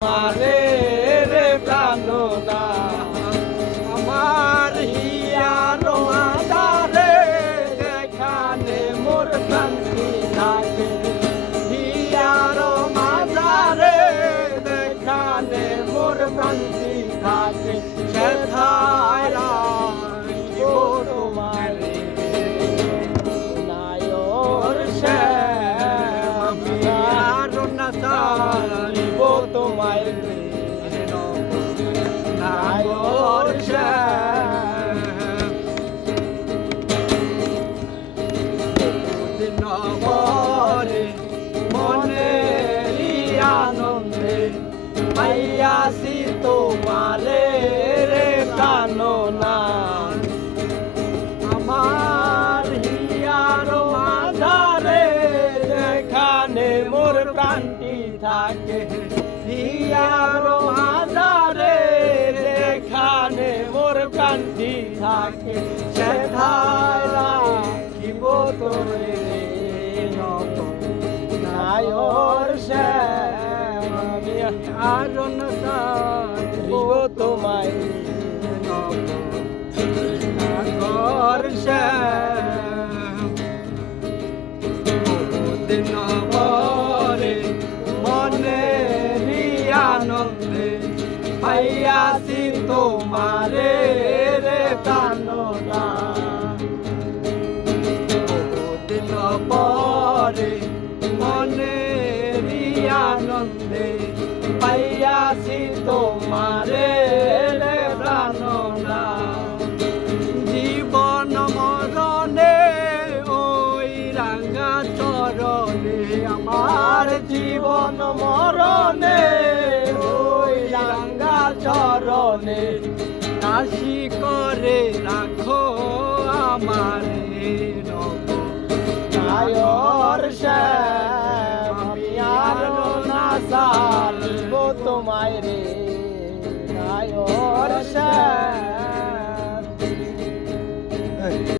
মারে রে প্রাণনা আমার হিয়ার মাঝারে যেখানে মোর শান্তি থাকে হিয়ার মাঝারে যেখানে মোর শান্তি থাকে সেথায় রাখিব তোমারে নায়র শ্যাম হিয়ার নাচারিব তোমায় নায়র শ্যাম নগরে মনেরই আনন্দে পাইয়াছি তোমারে রে প্রাণনা আমার হিয়ার মাঝারে যেখানে মোর প্রাণটি থাকে হিয়ার মাঝারে যেখানে মোর প্রাণটি থাকে সেথায় রাখিব তোরে নায়র শ্যাম আমি আরন সারিব তোমায় নায়র শ্যাম দিন পরে মনেরই আনন্দে পাইয়াছি তোমারে রে প্রাণনা দিন পরে মনেরই আনন্দে পাইয়াছি তোমারে রে প্রাণনা জীবন মরণে ওই রাঙা চরণে আমার জীবন মরণে ওই রাঙা চরণে দাসী করে রাখো আমারে নায়র শ্যাম আমি আর না সালব তোমায় রে নায়র শ্যাম।